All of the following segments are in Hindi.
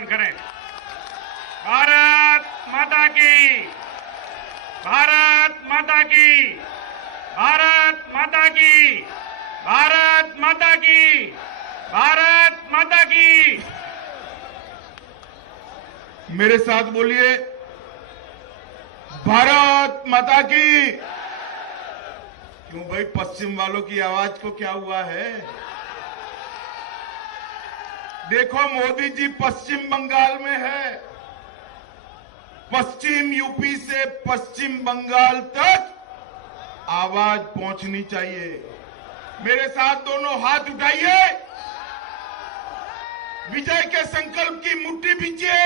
सम्मेलन करें। भारत माता की, भारत माता की, भारत माता की, भारत माता की, भारत माता की। मेरे साथ बोलिए, भारत माता की। क्यों भाई, पश्चिम वालों की आवाज को क्या हुआ है? देखो, मोदी जी पश्चिम बंगाल में है। पश्चिम यूपी से पश्चिम बंगाल तक आवाज पहुंचनी चाहिए। मेरे साथ दोनों हाथ उठाइए, विजय के संकल्प की मुट्ठी बींचिए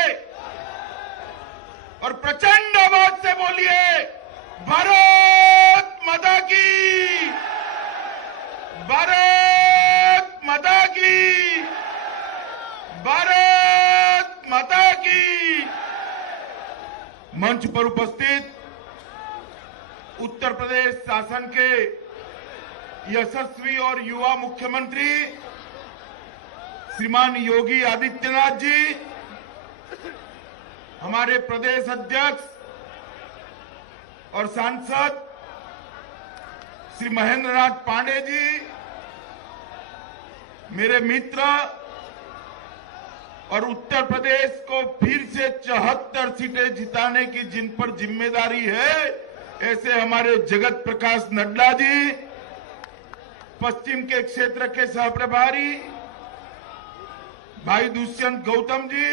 और प्रचंड आवाज से बोलिए, भारत माता की, भारत माता की, भारत माता की। मंच पर उपस्थित उत्तर प्रदेश शासन के यशस्वी और युवा मुख्यमंत्री श्रीमान योगी आदित्यनाथ जी, हमारे प्रदेश अध्यक्ष और सांसद श्री महेंद्र नाथ पांडे जी, मेरे मित्र और उत्तर प्रदेश को फिर से 74 सीटें जिताने की जिन पर जिम्मेदारी है, ऐसे हमारे जगत प्रकाश नड्डा जी, पश्चिम के क्षेत्र के सहप्रभारी भाई दुष्यंत गौतम जी,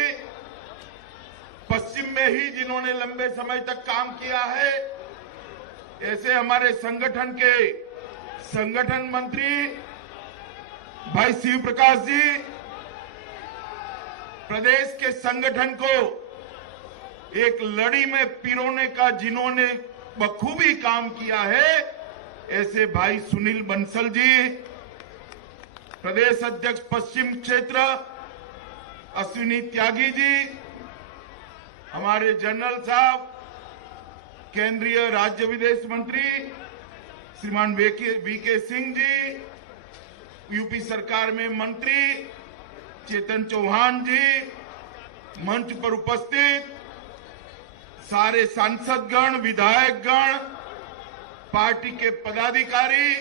पश्चिम में ही जिन्होंने लंबे समय तक काम किया है, ऐसे हमारे संगठन के संगठन मंत्री भाई शिव प्रकाश जी, प्रदेश के संगठन को एक लड़ी में पिरोने का जिन्होंने बखूबी काम किया है, ऐसे भाई सुनील बंसल जी, प्रदेश अध्यक्ष पश्चिम क्षेत्र अश्विनी त्यागी जी, हमारे जनरल साहब केंद्रीय राज्य विदेश मंत्री श्रीमान वीके सिंह जी, यूपी सरकार में मंत्री चेतन चौहान जी, मंच पर उपस्थित सारे सांसदगण, विधायकगण, पार्टी के पदाधिकारी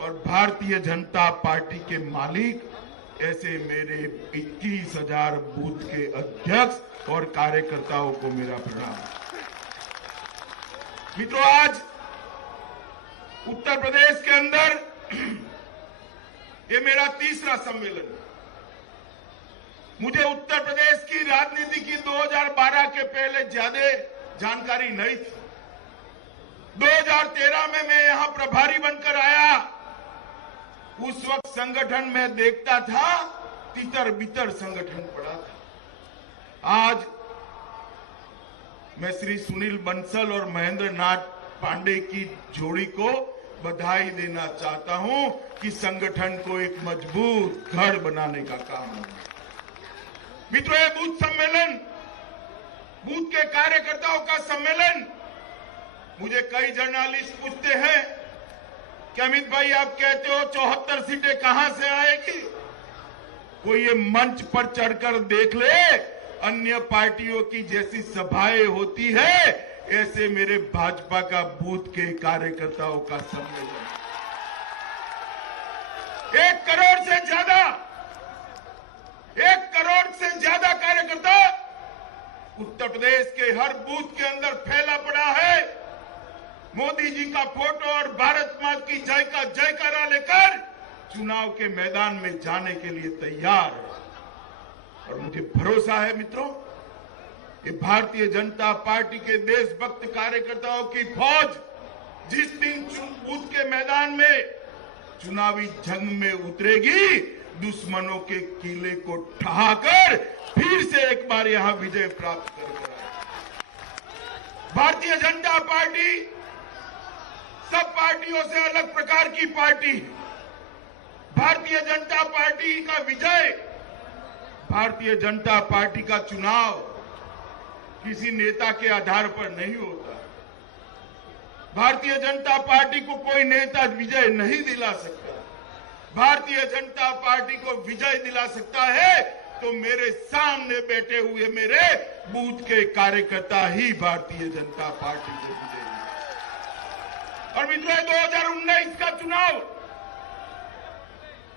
और भारतीय जनता पार्टी के मालिक, ऐसे मेरे 21,000 बूथ के अध्यक्ष और कार्यकर्ताओं को मेरा प्रणाम। मित्रों, आज उत्तर प्रदेश के अंदर ये मेरा तीसरा सम्मेलन है। मुझे उत्तर प्रदेश की राजनीति की 2012 के पहले ज्यादा जानकारी नहीं थी। 2013 में मैं यहां प्रभारी बनकर आया। उस वक्त संगठन में देखता था, तितर बितर संगठन पड़ा था। आज मैं श्री सुनील बंसल और महेंद्र नाथ पांडे की जोड़ी को बधाई देना चाहता हूं कि संगठन को एक मजबूत घर बनाने का काम है। मित्रों, ये बूथ सम्मेलन, बूथ के कार्यकर्ताओं का सम्मेलन, मुझे कई जर्नलिस्ट पूछते हैं कि अमित भाई, आप कहते हो 74 सीटें कहां से आएगी? कोई ये मंच पर चढ़कर देख ले, अन्य पार्टियों की जैसी सभाएं होती है, ऐसे मेरे भाजपा का बूथ के कार्यकर्ताओं का सम्मेलन। 1 करोड़ से ज्यादा, 1 करोड़ से ज्यादा कार्यकर्ता उत्तर प्रदेश के हर बूथ के अंदर फैला पड़ा है। मोदी जी का फोटो और भारत माता की जय का जयकारा लेकर चुनाव के मैदान में जाने के लिए तैयार है। और मुझे भरोसा है मित्रों, ये भारतीय जनता पार्टी के देशभक्त कार्यकर्ताओं की फौज जिस दिन बूथ के मैदान में चुनावी जंग में उतरेगी, दुश्मनों के किले को ढहाकर फिर से एक बार यहां विजय प्राप्त करेगा। भारतीय जनता पार्टी सब पार्टियों से अलग प्रकार की पार्टी। भारतीय जनता पार्टी का विजय, भारतीय जनता पार्टी का चुनाव किसी नेता के आधार पर नहीं होता। भारतीय जनता पार्टी को कोई नेता विजय नहीं दिला सकता। भारतीय जनता पार्टी को विजय दिला सकता है तो मेरे सामने बैठे हुए मेरे बूथ के कार्यकर्ता ही भारतीय जनता पार्टी से जुड़ेंगे। और मित्रों, 2019 का चुनाव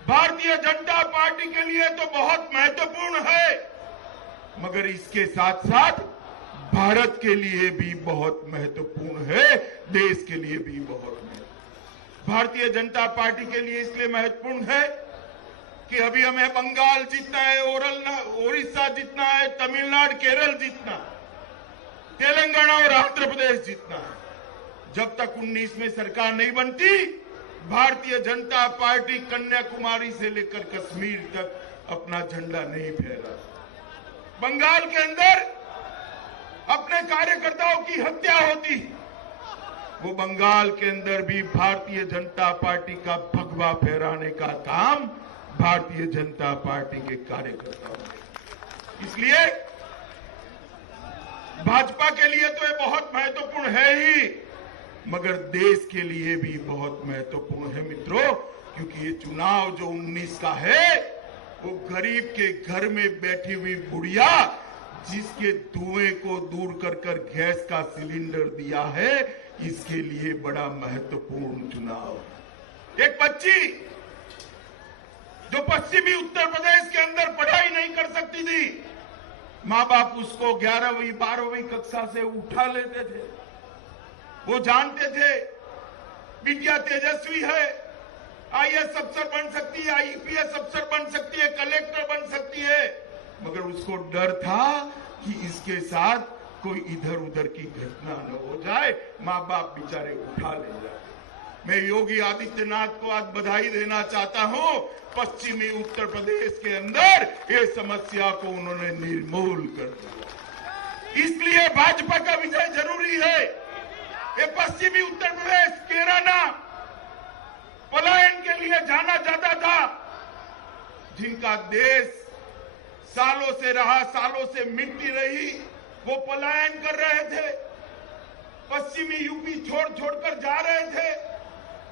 भारतीय जनता पार्टी के लिए तो बहुत महत्वपूर्ण है, मगर इसके साथ साथ भारत के लिए भी बहुत महत्वपूर्ण है, देश के लिए भी बहुत महत्वपूर्ण। भारतीय जनता पार्टी के लिए इसलिए महत्वपूर्ण है कि अभी हमें बंगाल जीतना है, ओडिशा जीतना है, तमिलनाडु केरल जीतना, तेलंगाना और आंध्र प्रदेश जीतना है। जब तक 19 में सरकार नहीं बनती, भारतीय जनता पार्टी कन्याकुमारी से लेकर कश्मीर तक अपना झंडा नहीं फहरा। बंगाल के अंदर अपने कार्यकर्ताओं की हत्या होती, वो बंगाल के अंदर भी भारतीय जनता पार्टी का भगवा फहराने का काम भारतीय जनता पार्टी के कार्यकर्ताओं ने। इसलिए भाजपा के लिए तो ये बहुत महत्वपूर्ण है ही, मगर देश के लिए भी बहुत महत्वपूर्ण है मित्रों, क्योंकि ये चुनाव जो 19 का है, वो गरीब के घर में बैठी हुई बुढ़िया जिसके धुएं को दूर कर कर गैस का सिलेंडर दिया है, इसके लिए बड़ा महत्वपूर्ण चुनाव। एक बच्ची जो पश्चिमी उत्तर प्रदेश के अंदर पढ़ाई नहीं कर सकती थी, मां बाप उसको 11वीं 12वीं कक्षा से उठा लेते थे। वो जानते थे विद्या तेजस्वी है, आईएएस अफसर बन सकती है, आईपीएस अफसर बन सकती है, कलेक्टर बन सकती है, मगर उसको डर था कि इसके साथ कोई इधर उधर की घटना न हो जाए, मां बाप बेचारे उठा ले जाए। मैं योगी आदित्यनाथ को आज बधाई देना चाहता हूं, पश्चिमी उत्तर प्रदेश के अंदर ये समस्या को उन्होंने निर्मूल कर दिया। इसलिए भाजपा का विजय जरूरी है। ये पश्चिमी उत्तर प्रदेश केराना पलायन के लिए जाना जाता था, जिनका देश सालों से रहा, सालों से मिट्टी रही, वो पलायन कर रहे थे, पश्चिमी यूपी छोड़ छोड़कर जा रहे थे।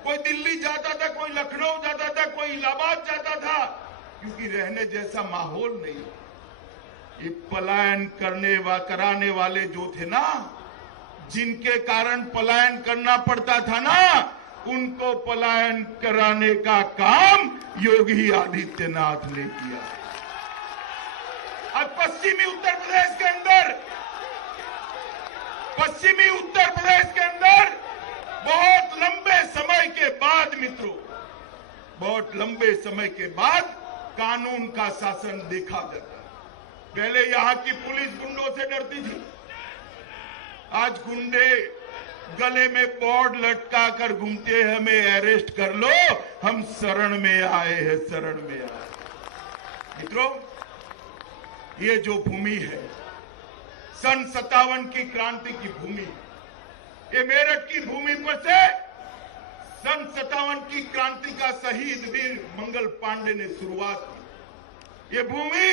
कोई दिल्ली जाता था, कोई लखनऊ जाता था, कोई इलाहाबाद जाता था, क्योंकि रहने जैसा माहौल नहीं। ये पलायन कराने वाले जो थे ना, जिनके कारण पलायन करना पड़ता था ना, उनको पलायन कराने का काम योगी आदित्यनाथ ने किया। आज पश्चिमी उत्तर प्रदेश के अंदर बहुत लंबे समय के बाद मित्रों, बहुत लंबे समय के बाद कानून का शासन देखा जाता। पहले यहां की पुलिस गुंडों से डरती थी, आज गुंडे गले में बोर्ड लटका कर घूमते हैं, हमें अरेस्ट कर लो, हम शरण में आए हैं, शरण में आए। मित्रों, ये जो भूमि है, सन 57 की क्रांति की भूमि, ये मेरठ की भूमि पर से सन 57 की क्रांति का शहीद वीर मंगल पांडे ने शुरुआत की। ये भूमि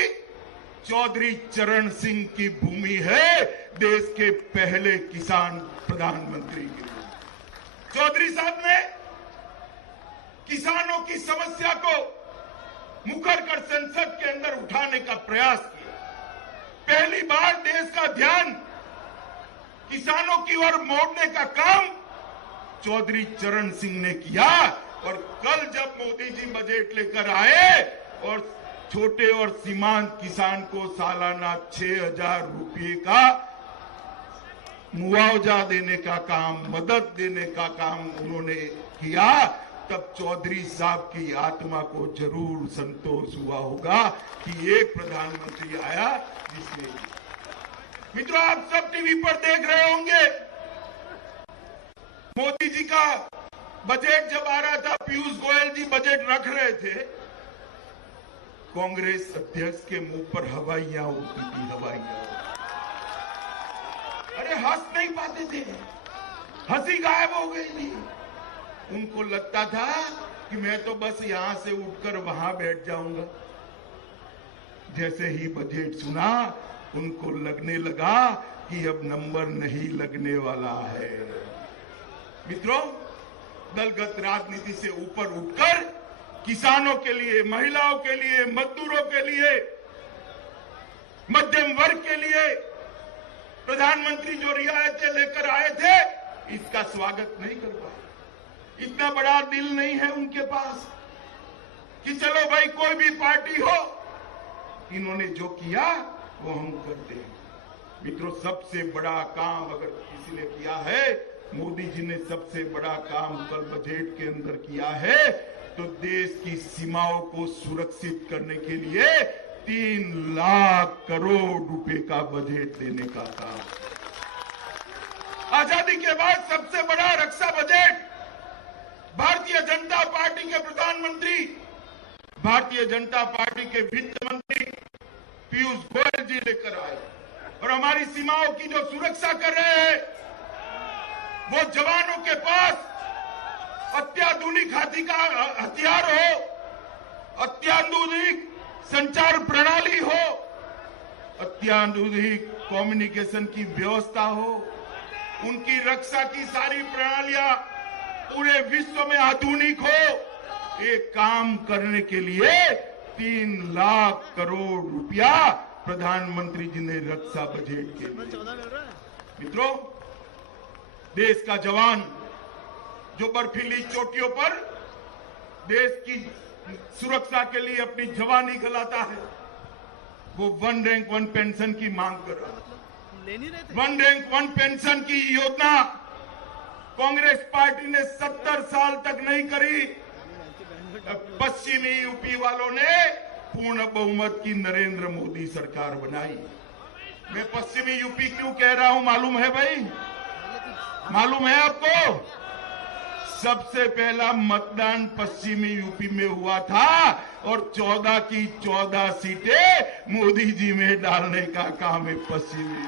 चौधरी चरण सिंह की भूमि है, देश के पहले किसान प्रधानमंत्री की भूमि। चौधरी साहब ने किसानों की समस्या को मुखर कर संसद के अंदर उठाने का प्रयास किया। पहली बार देश का ध्यान किसानों की ओर मोड़ने का काम चौधरी चरण सिंह ने किया। और कल जब मोदी जी बजट लेकर आए और छोटे और सीमांत किसान को सालाना 6,000 रुपये का मुआवजा देने का काम, मदद देने का काम उन्होंने किया, तब चौधरी साहब की आत्मा को जरूर संतोष हुआ होगा कि एक प्रधानमंत्री आया जिसने। मित्रों, आप सब टीवी पर देख रहे होंगे, मोदी जी का बजट जब आ रहा था, पीयूष गोयल जी बजट रख रहे थे, कांग्रेस अध्यक्ष के मुंह पर हवाइयां उड़ती थी, हवाइयां। अरे हंस नहीं पाते थे, हंसी गायब हो गई थी। उनको लगता था कि मैं तो बस यहां से उठकर वहां बैठ जाऊंगा। जैसे ही बजट सुना, उनको लगने लगा कि अब नंबर नहीं लगने वाला है। मित्रों, दलगत राजनीति से ऊपर उठकर किसानों के लिए, महिलाओं के लिए, मजदूरों के लिए मध्यम वर्ग के लिए प्रधानमंत्री जो रियायतें लेकर आए थे, इसका स्वागत नहीं कर पाए। इतना बड़ा दिल नहीं है उनके पास कि चलो भाई कोई भी पार्टी हो, इन्होंने जो किया वो हम करते हैं। मित्रों, सबसे बड़ा काम अगर किसी ने किया है, मोदी जी ने सबसे बड़ा काम कल बजट के अंदर किया है, तो देश की सीमाओं को सुरक्षित करने के लिए 3 लाख करोड़ रुपए का बजट देने का काम। आजादी के बाद सबसे बड़ा रक्षा बजट भारतीय जनता पार्टी के प्रधानमंत्री, भारतीय जनता पार्टी के वित्त मंत्री पीयूष गोयल जी लेकर आए। और हमारी सीमाओं की जो सुरक्षा कर रहे हैं, वो जवानों के पास अत्याधुनिक हथियार हो, अत्याधुनिक संचार प्रणाली हो, अत्याधुनिक कम्युनिकेशन की व्यवस्था हो, उनकी रक्षा की सारी प्रणालियां पूरे विश्व में आधुनिक हो। ये काम करने के लिए 3 लाख करोड़ रुपया प्रधानमंत्री जी ने रक्षा बजट के लिए। मित्रों, देश का जवान जो बर्फीली चोटियों पर देश की सुरक्षा के लिए अपनी जवानी गलाता है, वो 1 रैंक 1 पेंशन की मांग कर रहा है। 1 रैंक 1 पेंशन की योजना कांग्रेस पार्टी ने 70 साल तक नहीं करी। पश्चिमी यूपी वालों ने पूर्ण बहुमत की नरेंद्र मोदी सरकार बनाई। मैं पश्चिमी यूपी क्यों कह रहा हूं मालूम है भाई? मालूम है आपको? सबसे पहला मतदान पश्चिमी यूपी में हुआ था और 14 की 14 सीटें मोदी जी में डालने का काम है पश्चिमी।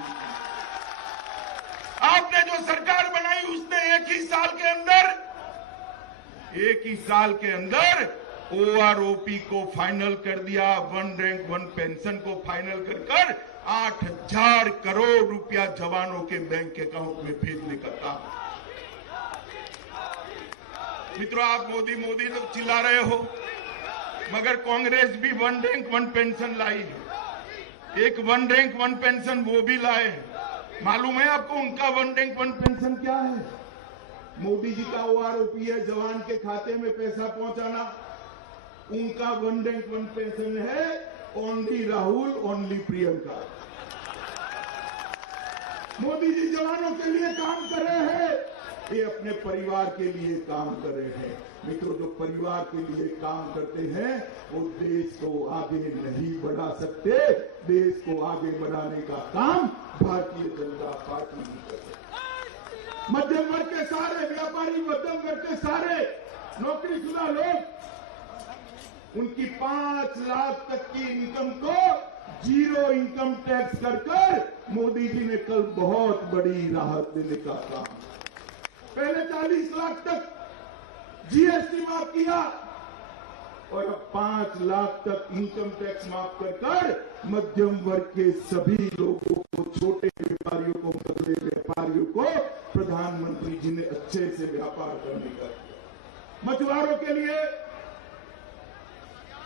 आपने जो सरकार बनाई उसने एक ही साल के अंदर ओआरओपी को फाइनल कर दिया, 1 रैंक 1 पेंशन को फाइनल कर 8,000 करोड़ रुपया जवानों के बैंक अकाउंट में भेजने का काम। मित्रों, आप मोदी मोदी लोग चिल्ला रहे हो, मगर कांग्रेस भी 1 रैंक 1 पेंशन लाई है। एक 1 रैंक 1 पेंशन वो भी लाए। मालूम है आपको उनका 1 रैंक 1 पेंशन क्या है? मोदी जी का ओआरओपी है जवान के खाते में पैसा पहुंचाना। उनका 1 रैंक 1 पेंशन है ओनली राहुल, ओनली प्रियंका। मोदी जी जवानों के लिए काम कर रहे हैं, ये अपने परिवार के लिए काम कर रहे हैं। मित्रों, जो परिवार के लिए काम करते हैं वो देश को आगे नहीं बढ़ा सकते। देश को आगे बढ़ाने का काम भारतीय जनता पार्टी ही करती है। मध्यम वर्ग के सारे व्यापारी, मध्यम वर्ग के सारे नौकरीशुदा लोग, उनकी 5 लाख तक की इनकम को 0 इनकम टैक्स कर मोदी जी ने कल बहुत बड़ी राहत देने का काम। पहले 40 लाख तक जीएसटी माफ किया और अब 5 लाख तक इनकम टैक्स माफ कर मध्यम वर्ग के सभी लोगों को, छोटे व्यापारियों को, बड़े व्यापारियों को प्रधानमंत्री जी ने अच्छे से व्यापार करने का किया। मछुआरों के लिए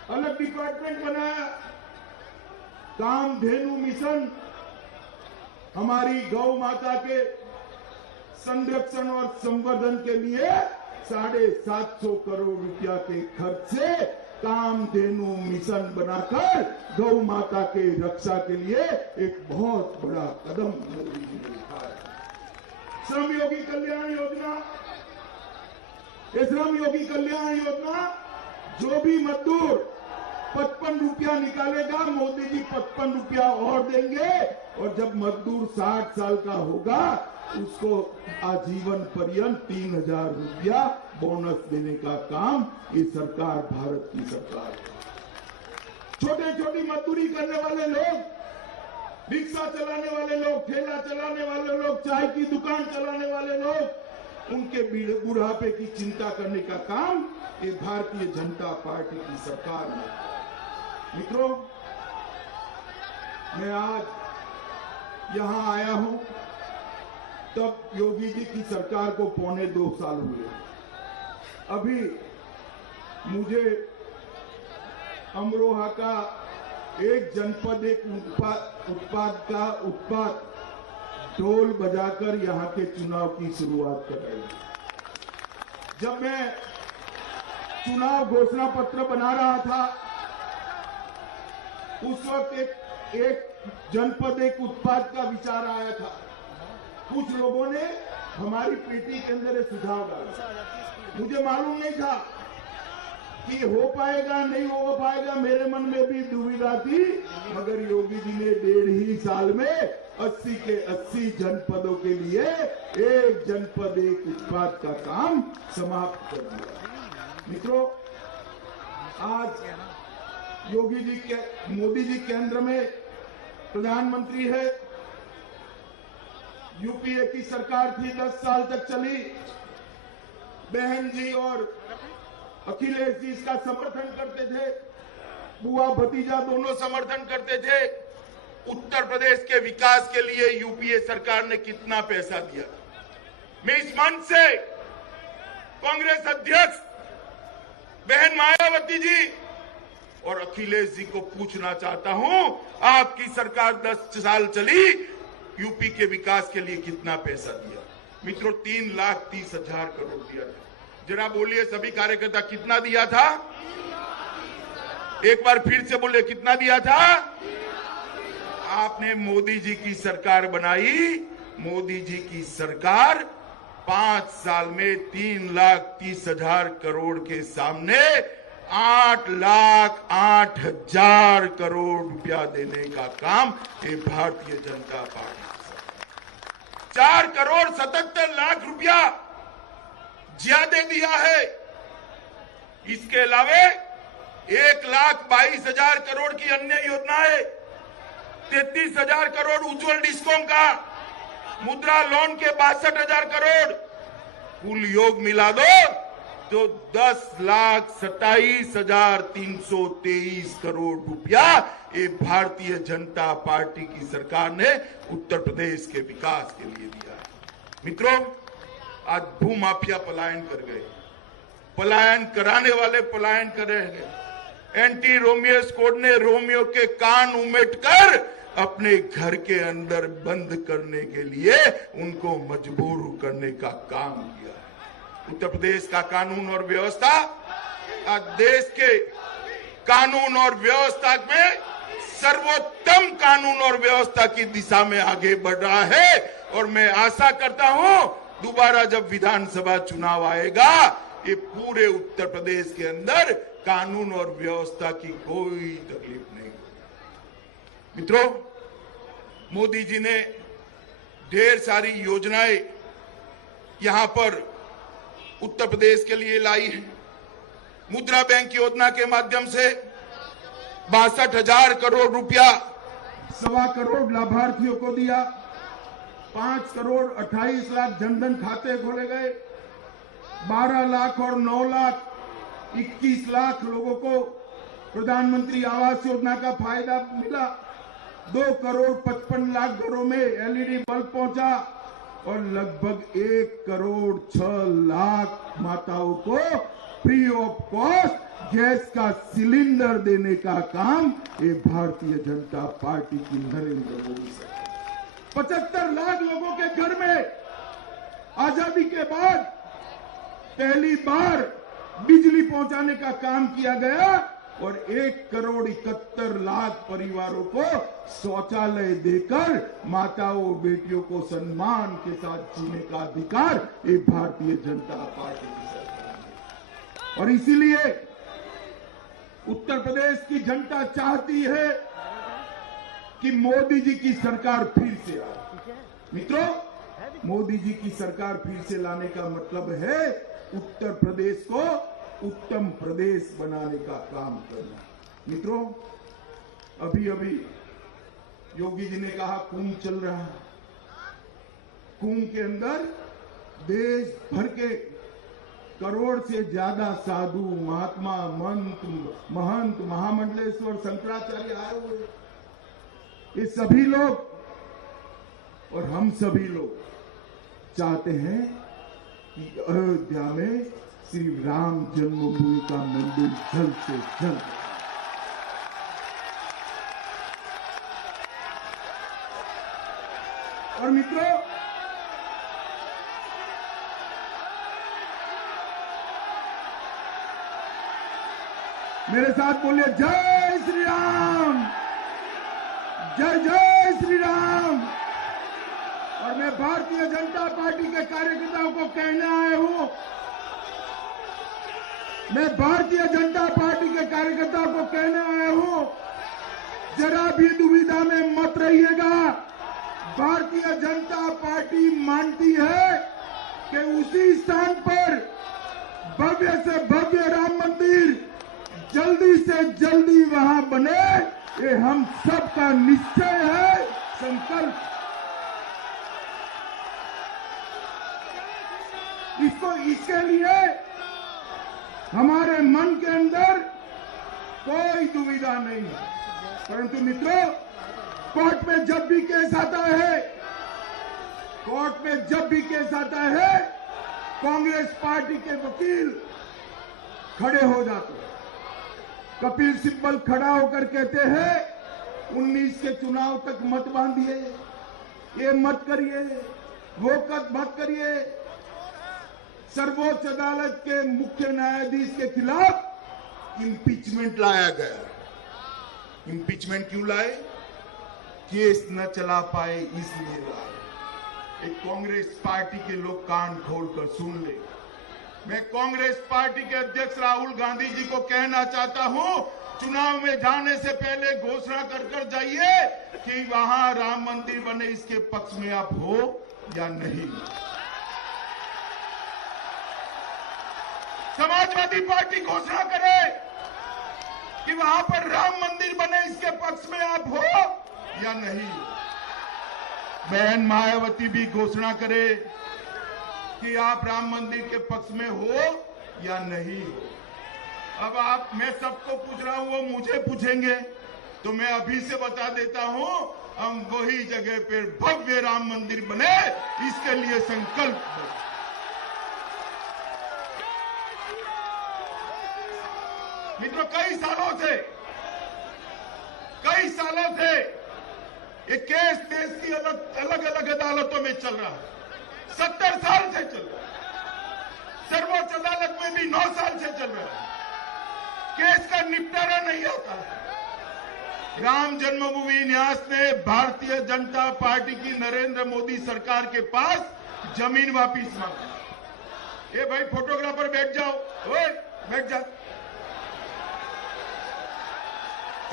अलग डिपार्टमेंट बनाया, कामधेनु मिशन, हमारी गौ माता के संरक्षण और संवर्धन के लिए 750 करोड़ रुपया के खर्च से कामधेनु मिशन बनाकर गौ माता के रक्षा के लिए एक बहुत बड़ा कदम मोदी जी ने उठाया। श्रम योगी कल्याण योजना, ये श्रम योगी कल्याण योजना, जो भी मजदूर 55 रुपया निकालेगा, मोदी जी 55 रुपया और देंगे। और जब मजदूर 60 साल का होगा उसको आजीवन पर्यंत 3,000 रुपया बोनस देने का काम ये सरकार, भारत की सरकार। छोटे छोटी मजदूरी करने वाले लोग, रिक्शा चलाने वाले लोग, ठेला चलाने वाले लोग, चाय की दुकान चलाने वाले लोग, उनके बुढ़ापे की चिंता करने का काम ये भारतीय जनता पार्टी की सरकार ने। मित्रों, मैं आज यहां आया हूं तब योगी जी की सरकार को 2.25 साल हुए। अभी मुझे अमरोहा का एक जनपद एक उत्पाद का उत्पाद ढोल बजाकर यहां के चुनाव की शुरुआत कराई। जब मैं चुनाव घोषणा पत्र बना रहा था, उस वक्त एक जनपद एक उत्पाद का विचार आया था। कुछ लोगों ने हमारी पेटी के अंदर सुझाव डाला। मुझे मालूम नहीं था कि हो पाएगा नहीं हो पाएगा, मेरे मन में भी दुविधा थी, मगर योगी जी ने 1.5 साल में 80 के 80 जनपदों के लिए एक जनपद एक उत्पाद का काम समाप्त कर दिया। मित्रों, आज योगी जी के मोदी जी केंद्र में प्रधानमंत्री है। यूपीए की सरकार थी, 10 साल तक चली। बहन जी और अखिलेश जी इसका समर्थन करते थे, बुआ भतीजा दोनों समर्थन करते थे। उत्तर प्रदेश के विकास के लिए यूपीए सरकार ने कितना पैसा दिया। मैं इस मंच से कांग्रेस अध्यक्ष बहन मायावती जी और अखिलेश जी को पूछना चाहता हूं, आपकी सरकार 10 साल चली, यूपी के विकास के लिए कितना पैसा दिया? मित्रों, 3,30,000 करोड़ दिया था। जरा बोलिए सभी कार्यकर्ता, कितना दिया था? एक बार फिर से बोलिए, कितना दिया था? आपने मोदी जी की सरकार बनाई। मोदी जी की सरकार 5 साल में 3,30,000 करोड़ के सामने 8,08,000 करोड़ रुपया देने का काम ये भारतीय जनता पार्टी 4,77,00,000 रुपया ज्यादा दिया है। इसके अलावा 1,22,000 करोड़ की अन्य योजनाएं, 33,000 करोड़ उज्ज्वल डिस्कॉम का, मुद्रा लोन के 62,000 करोड़, कुल योग मिला दो तो 10,27,323 करोड़ रुपया ये भारतीय जनता पार्टी की सरकार ने उत्तर प्रदेश के विकास के लिए दिया है। मित्रों, आज भूमाफिया पलायन कर गए, पलायन कराने वाले पलायन कर रहे हैं। एंटी रोमियो स्क्वाड ने रोमियो के कान उमेटकर अपने घर के अंदर बंद करने के लिए उनको मजबूर करने का काम किया। उत्तर प्रदेश का कानून और व्यवस्था आज देश के कानून और व्यवस्था में सर्वोत्तम कानून और व्यवस्था की दिशा में आगे बढ़ रहा है। और मैं आशा करता हूं दोबारा जब विधानसभा चुनाव आएगा, ये पूरे उत्तर प्रदेश के अंदर कानून और व्यवस्था की कोई तकलीफ नहीं होगी। मित्रों, मोदी जी ने ढेर सारी योजनाएं यहां पर उत्तर प्रदेश के लिए लाई है। मुद्रा बैंक योजना के माध्यम से 62,000 करोड़ रुपया 1.25 करोड़ लाभार्थियों को दिया। 5,28,00,000 जनधन खाते खोले गए। 12 लाख और 9 लाख 21 लाख लोगों को प्रधानमंत्री आवास योजना का फायदा मिला। 2,55,00,000 घरों में एलईडी बल्ब पहुंचा और लगभग 1,06,00,000 माताओं को फ्री ऑफ कॉस्ट गैस का सिलेंडर देने का काम ये भारतीय जनता पार्टी की नरेंद्र मोदी सरकार। 75 लाख लोगों के घर में आजादी के बाद पहली बार बिजली पहुंचाने का काम किया गया और 1,71,00,000 परिवारों को शौचालय देकर माताओं बेटियों को सम्मान के साथ जीने का अधिकार ये भारतीय जनता पार्टी की सरकार है। और इसीलिए उत्तर प्रदेश की जनता चाहती है कि मोदी जी की सरकार फिर से आए। मित्रों, मोदी जी की सरकार फिर से लाने का मतलब है उत्तर प्रदेश को उत्तम प्रदेश बनाने का काम करना। मित्रों, अभी अभी योगी जी ने कहा कुंभ चल रहा है। कुंभ के अंदर देश भर के करोड़ से ज्यादा साधु, महात्मा, महंत, महामंडलेश्वर, शंकराचार्य आए हुए। ये सभी लोग और हम सभी लोग चाहते हैं कि अयोध्या में श्री राम जन्मभूमि का मंदिर जल्द से जल्द। और मित्रों, मेरे साथ बोलिए जय श्री राम, जय जय श्री राम। और मैं भारतीय जनता पार्टी के कार्यकर्ताओं को कहने आया हूं, मैं भारतीय जनता पार्टी के कार्यकर्ताओं को कहने आया हूं, जरा भी दुविधा में मत रहिएगा। भारतीय जनता पार्टी मानती है कि उसी स्थान पर भव्य से भव्य राम मंदिर जल्दी से जल्दी वहां बने, ये हम सबका निश्चय है, संकल्प। इसके लिए हमारे मन के अंदर कोई दुविधा नहीं है। परंतु मित्रों, कोर्ट में जब भी केस आता है, कोर्ट में जब भी केस आता है, कांग्रेस पार्टी के वकील खड़े हो जाते हैं। कपिल सिब्बल खड़ा होकर कहते हैं 19 के चुनाव तक मत बांधिए, ये मत करिए, वो मत करिए। सर्वोच्च अदालत के मुख्य न्यायाधीश के खिलाफ इम्पीचमेंट लाया गया। इम्पीचमेंट क्यों लाए? केस न चला पाए इसलिए लाए। एक कांग्रेस पार्टी के लोग कान खोलकर सुन ले। मैं कांग्रेस पार्टी के अध्यक्ष राहुल गांधी जी को कहना चाहता हूं, चुनाव में जाने से पहले घोषणा कर जाइए कि वहां राम मंदिर बने, इसके पक्ष में आप हो या नहीं। समाजवादी पार्टी घोषणा करे कि वहां पर राम मंदिर बने, इसके पक्ष में आप हो या नहीं। बहन मायावती भी घोषणा करे कि आप राम मंदिर के पक्ष में हो या नहीं हो। अब मैं सबको पूछ रहा हूं, वो मुझे पूछेंगे तो मैं अभी से बता देता हूं, हम वही जगह पर भव्य राम मंदिर बने, इसके लिए संकल्प करें। मित्रों, कई सालों से ये केस देश की अलग अलग अदालतों में चल रहा है। 70 साल से चल रहा है। सर्वोच्च अदालत में भी 9 साल से चल रहा है। केस का निपटारा नहीं होता है। राम जन्मभूमि न्यास ने भारतीय जनता पार्टी की नरेंद्र मोदी सरकार के पास जमीन वापिस मांगी। ये भाई फोटोग्राफर बैठ जाओ, ओए बैठ जा।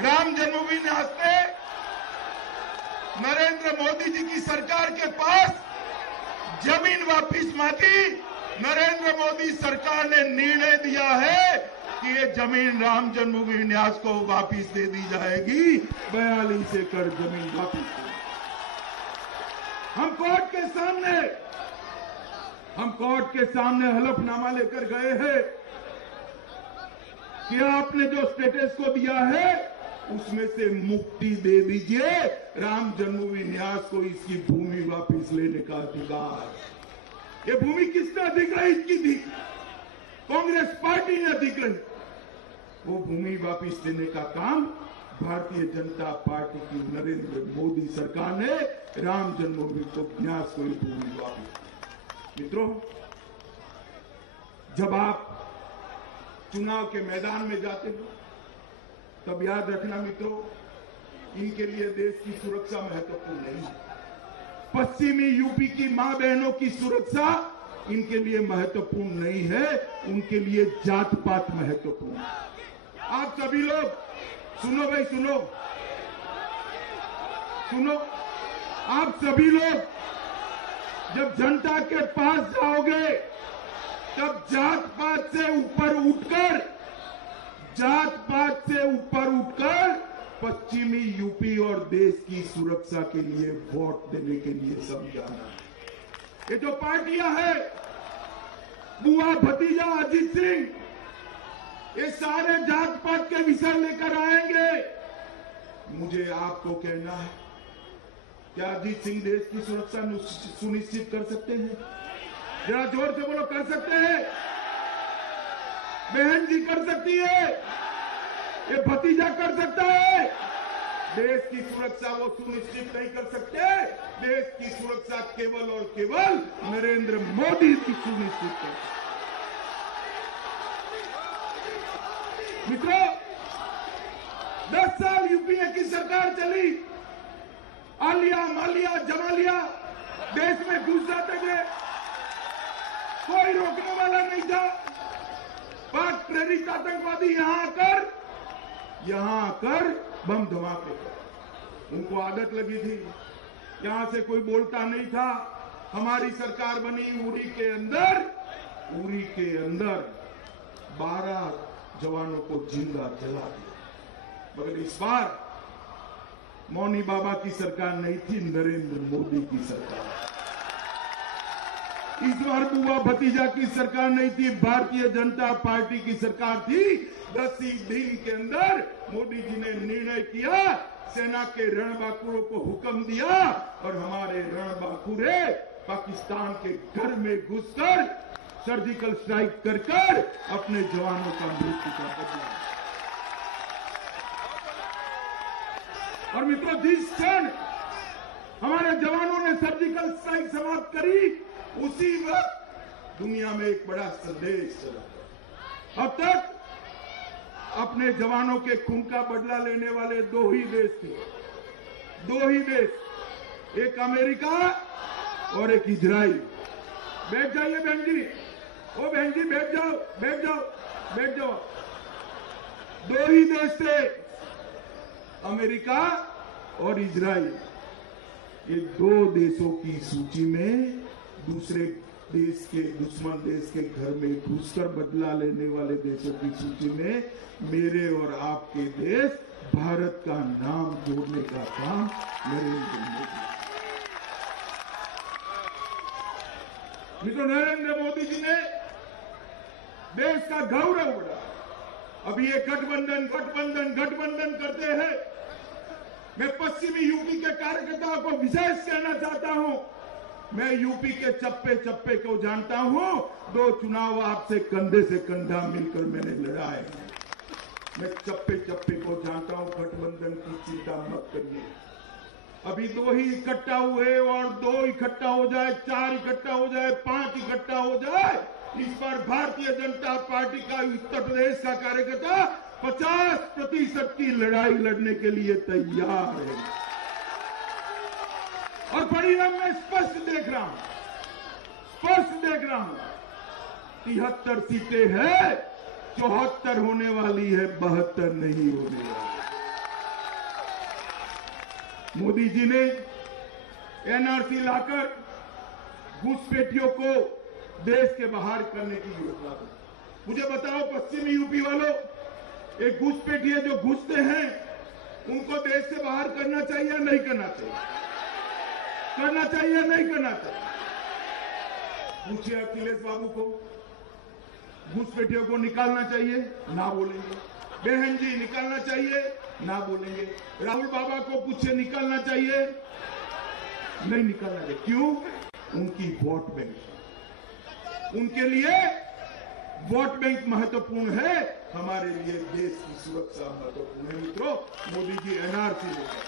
राम जन्मभूमि न्यास ने नरेंद्र मोदी जी की सरकार के पास जमीन वापिस मांगी। नरेंद्र मोदी सरकार ने निर्णय दिया है कि ये जमीन राम जन्मभूमि न्यास को वापिस दे दी जाएगी। 42 एकड़ जमीन वापिस। हम कोर्ट के सामने हलफनामा लेकर गए हैं कि आपने जो स्टेटस को दिया है उसमें से मुक्ति दे दीजिए, राम जन्मभूमि न्यास को इसकी भूमि वापस लेने का अधिकार। ये भूमि किसने अधिग्रहित की थी? कांग्रेस पार्टी ने अधिग्रहित। वो भूमि वापस देने का काम भारतीय जनता पार्टी की नरेंद्र मोदी सरकार ने राम जन्मभूमि को न्यास को भूमि वापस। मित्रों, जब आप चुनाव के मैदान में जाते हो तब याद रखना मित्रों, इनके लिए देश की सुरक्षा महत्वपूर्ण नहीं है। पश्चिमी यूपी की मां बहनों की सुरक्षा इनके लिए महत्वपूर्ण नहीं है, उनके लिए जात पात महत्वपूर्ण है। आप सभी लोग सुनो भाई, सुनो, आप सभी लोग जब जनता के पास जाओगे तब जात पात से ऊपर उठकर पश्चिमी यूपी और देश की सुरक्षा के लिए वोट देने के लिए समझाना। ये जो पार्टियां हैं, बुआ भतीजा अजीत सिंह, ये सारे जात पात के विषय लेकर आएंगे। मुझे आपको कहना है, क्या अजीत सिंह देश की सुरक्षा सुनिश्चित कर सकते हैं? जरा जोर से बोलो, कर सकते हैं? बहन जी कर सकती है, ये भतीजा कर सकता है। देश की सुरक्षा वो सुनिश्चित नहीं कर सकते, देश की सुरक्षा केवल और केवल नरेंद्र मोदी की सुनिश्चित करता है। मित्रों, 10 साल यूपीए की सरकार चली, आलिया मालिया जमालिया देश में घुस जाते थे, कोई रोकने वाला नहीं था। पाक प्रेरित आतंकवादी यहां आकर बम धमाके कर, उनको आदत लगी थी, यहां से कोई बोलता नहीं था। हमारी सरकार बनी, उरी के अंदर 12 जवानों को जिंदा जला दिया। मगर इस बार मौनी बाबा की सरकार नहीं थी, नरेंद्र मोदी की सरकार। इस बार बुआ भतीजा की सरकार नहीं थी, भारतीय जनता पार्टी की सरकार थी। 10 ही दिन के अंदर मोदी जी ने निर्णय किया, सेना के रणबांकुरों को हुक्म दिया और हमारे रणबांकुरे पाकिस्तान के घर में घुसकर सर्जिकल स्ट्राइक कर अपने जवानों का मृत्यु का बदला। और मित्रों, जिस क्षण हमारे जवानों ने सर्जिकल स्ट्राइक समाप्त करी, उसी वक्त दुनिया में एक बड़ा संदेश चला। अब तक अपने जवानों के खून का बदला लेने वाले 2 ही देश थे, 2 ही देश, एक अमेरिका और एक इजराइल। बैठ जाइए बहन जी, ओ बहन जी बैठ जाओ। 2 ही देश थे, अमेरिका और इजराइल। ये 2 देशों की सूची में दूसरे देश के, दुश्मन देश के घर में घुसकर बदला लेने वाले देशों की सूची में मेरे और आपके देश भारत का नाम जोड़ने का काम नरेंद्र मोदी। मित्रों, नरेंद्र मोदी जी ने देश का गौरव बढ़ाया। अभी ये गठबंधन करते हैं। मैं पश्चिमी यूपी के कार्यकर्ताओं को विशेष कहना चाहता हूं, मैं यूपी के चप्पे को जानता हूं। 2 चुनाव आपसे कंधे से कंधा मिलकर मैंने लड़ा है। मैं चप्पे को जानता हूं, गठबंधन की चिंता मत करिए। अभी 2 ही इकट्ठा हुए और 2 इकट्ठा हो जाए, 4 इकट्ठा हो जाए, 5 इकट्ठा हो जाए, इस पर भारतीय जनता पार्टी का उत्तर प्रदेश का कार्यकर्ता 50% की लड़ाई लड़ने के लिए तैयार है। और परिणाम में स्पष्ट देख रहा हूं, 73 सीटें हैं, 74 होने वाली है, 72 नहीं होने वाली। मोदी जी ने एनआरसी लाकर घुसपैठियों को देश के बाहर करने की योजना दी। मुझे बताओ पश्चिमी यूपी वालों, एक घुसपैठी है जो घुसते हैं, उनको देश से बाहर करना चाहिए या नहीं करना चाहिए? करना चाहिए नहीं करना चाहिए? पूछिए अखिलेश बाबू को, घुसपैठियों को निकालना चाहिए, ना बोलेंगे। बहन जी निकालना चाहिए, ना बोलेंगे। राहुल बाबा को पूछिए निकालना चाहिए, नहीं निकालना चाहिए। क्यों? उनकी वोट बैंक, उनके लिए वोट बैंक महत्वपूर्ण है, हमारे लिए देश की सुरक्षा महत्वपूर्ण है। मित्रों, मोदी जी एनआरसी लेकर,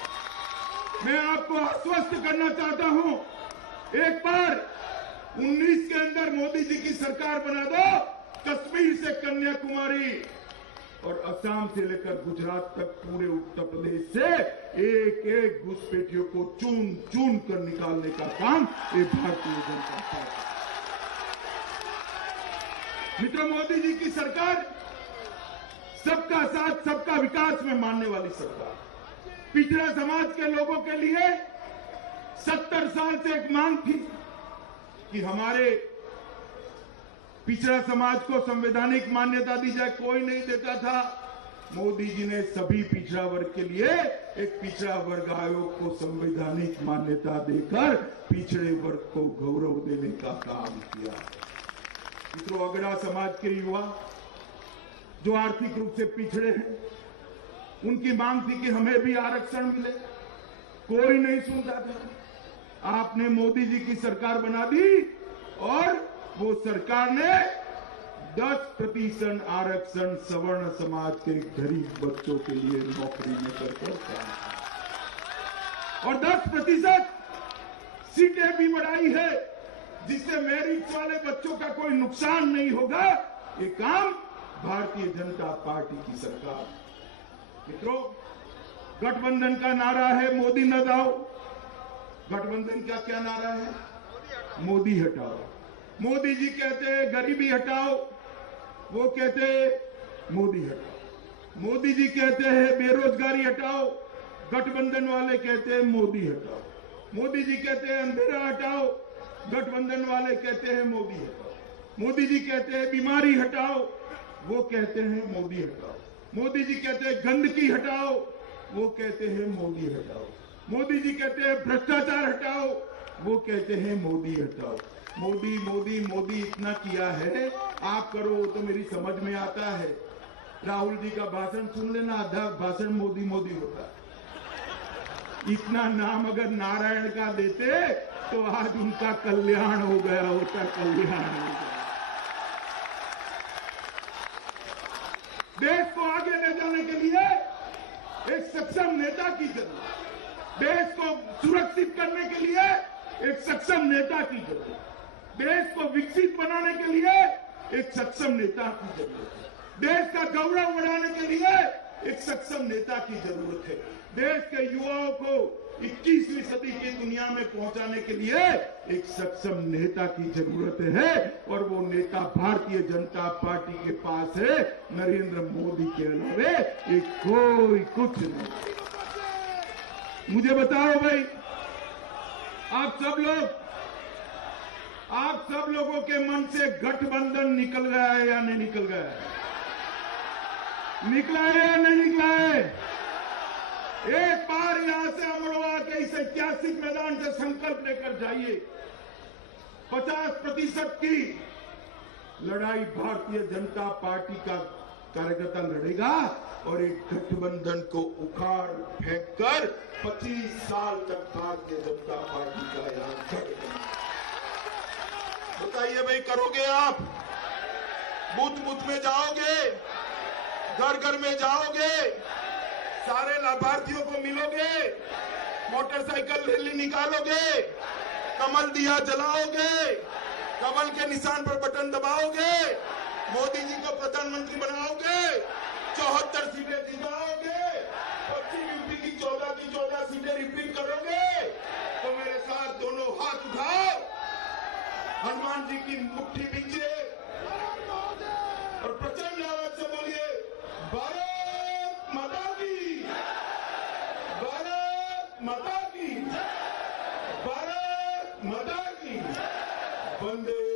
मैं आपको आश्वस्त करना चाहता हूं, एक बार 19 के अंदर मोदी जी की सरकार बना दो, कश्मीर से कन्याकुमारी और असम से लेकर गुजरात तक पूरे उत्तर प्रदेश से एक घुसपैठियों को चुन कर निकालने का काम ये भारतीय जनता पार्टी। मित्रों, मोदी जी की सरकार सबका साथ सबका विकास में मानने वाली सरकार। पिछड़ा समाज के लोगों के लिए 70 साल से एक मांग थी कि हमारे पिछड़ा समाज को संवैधानिक मान्यता दी जाए, कोई नहीं देता था। मोदी जी ने सभी पिछड़ा वर्ग के लिए एक पिछड़ा वर्ग आयोग को संवैधानिक मान्यता देकर पिछड़े वर्ग को गौरव देने का काम किया। मित्रों, अगड़ा समाज के युवा जो आर्थिक रूप से पिछड़े हैं, उनकी मांग थी कि हमें भी आरक्षण मिले, कोई नहीं सुनता था। आपने मोदी जी की सरकार बना दी और वो सरकार ने 10% आरक्षण सवर्ण समाज के गरीब बच्चों के लिए नौकरी में कर और 10% सीटें भी बढ़ाई है, जिससे मेरिट वाले बच्चों का कोई नुकसान नहीं होगा। ये काम भारतीय जनता पार्टी की सरकार। मित्रों, गठबंधन का नारा है मोदी न जाओ। गठबंधन का क्या नारा है? मोदी हटाओ। मोदी जी कहते हैं गरीबी हटाओ, वो कहते हैं मोदी हटाओ। मोदी जी कहते हैं बेरोजगारी हटाओ, गठबंधन वाले कहते हैं मोदी हटाओ। मोदी जी कहते हैं अंधेरा हटाओ, गठबंधन वाले कहते हैं मोदी हटाओ। मोदी जी कहते हैं बीमारी हटाओ, वो कहते हैं मोदी हटाओ। मोदी जी कहते हैं गंदगी हटाओ, वो कहते हैं मोदी हटाओ। मोदी जी कहते हैं भ्रष्टाचार हटाओ, वो कहते हैं मोदी हटाओ। मोदी मोदी मोदी इतना किया है, आप करो तो मेरी समझ में आता है। राहुल जी का भाषण सुन लेना, आधा भाषण मोदी मोदी होता है। इतना नाम अगर नारायण का देते तो आज उनका कल्याण हो गया होता, कल्याण हो गया। देश को आगे ले जाने के लिए एक सक्षम नेता की जरूरत, देश को सुरक्षित करने के लिए एक सक्षम नेता की जरूरत, देश को विकसित बनाने के लिए एक सक्षम नेता की जरूरत है, देश का गौरव बढ़ाने के लिए एक सक्षम नेता की जरूरत है, देश के युवाओं को 21वीं सदी की दुनिया में पहुंचाने के लिए एक सक्षम नेता की जरूरत है। और वो नेता भारतीय जनता पार्टी के पास है, नरेंद्र मोदी के अलावे एक कोई कुछ नहीं। मुझे बताओ भाई, आप सब लोगों के मन से गठबंधन निकल गया है या नहीं निकल गया है? निकला है या नहीं निकला है? एक बार यहां से अमरोहा के इस ऐतिहासिक मैदान से संकल्प लेकर जाइए, 50% की लड़ाई भारतीय जनता पार्टी का कार्यकर्ता लड़ेगा और एक गठबंधन को उखाड़ फेंक कर 25 साल तक भारतीय जनता पार्टी का यहां गठबंधन। बताइए भाई, करोगे आप? बूथ बूथ में जाओगे, घर घर में जाओगे, सारे लाभार्थियों को मिलोगे, मोटरसाइकिल रैली निकालोगे, कमल दिया जलाओगे, कमल के निशान पर बटन दबाओगे, मोदी जी को प्रधानमंत्री बनाओगे, 74 सीटें जिताओगे, पश्चिम यूपी की 14 सीटें रिपीट करोगे, तो मेरे साथ दोनों हाथ उठाओ, हनुमान जी की मुट्ठी बीचे और प्रचंड आवाज से बोलिए, भारत माता की, भारत माता की, भारत माता की, वंदे